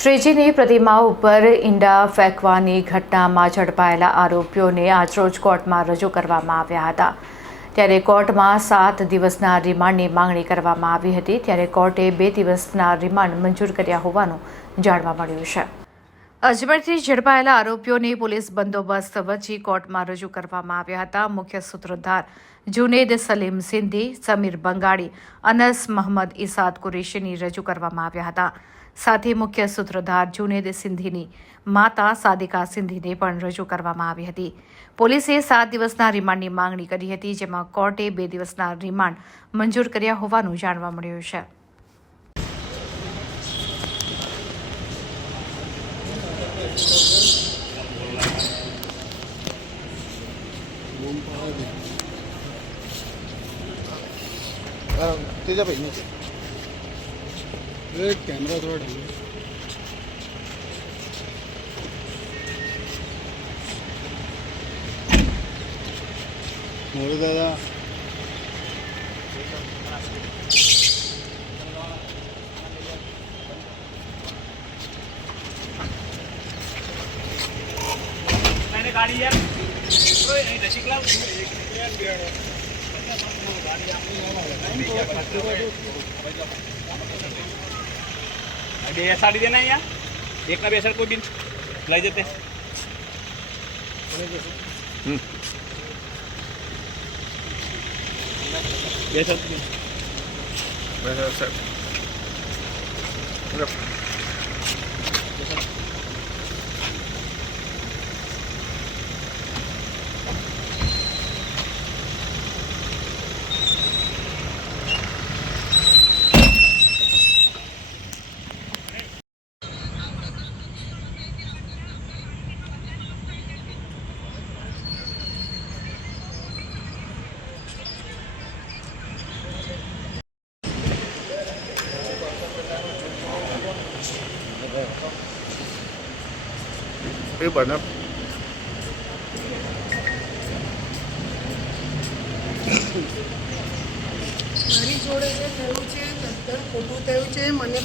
શ્રીજીની પ્રતિમા ઉપર ઈંડા ફેંકવાની ઘટનામાં ઝડપાયેલા આરોપીઓને આજરોજ કોર્ટમાં રજૂ કરવામાં આવ્યા હતા। ત્યારે કોર્ટમાં 7 દિવસના રિમાન્ડની માંગણી કરવામાં આવી હતી। ત્યારે કોર્ટે 2 દિવસના રિમાન્ડ મંજૂર કર્યા હોવાનું જાણવા મળ્યું છે। અજમેરથી ઝડપાયેલા આરોપીઓને પોલીસ બંદોબસ્ત વચ્ચે કોર્ટમાં રજૂ કરવામાં આવ્યા હતા। મુખ્ય સૂત્રધાર જુનેદ સલીમ સિંધી, સમીર બંગાળી, અનસ મહમદ ઇસાદ કુરેશીની રજૂ કરવામાં આવ્યા હતા। સાથે મુખ્ય સૂત્રધાર જુનેદ સિંધીની માતા સાદિકા સિંધીને પણ રજૂ કરવામાં આવી હતી। પોલીસે 7 દિવસના રિમાન્ડની માંગણી કરી હતી, જેમાં કોર્ટે 2 દિવસના રિમાન્ડ મંજૂર કર્યા હોવાનું જાણવા મળ્યું છે। तेजा भाई नीचे कैमरा थोड़ा ढंग मोरे दादा मैंने गाड़ी यार ओए नहीं नशीक लाओ બે સાડી દેના અહીંયા એકના બે સાડી કોઈ બિન લઈ જતે બે સાડી ये बना મારી જોડે જે થયું છે તદ્દન ખોટું થયું છે। મને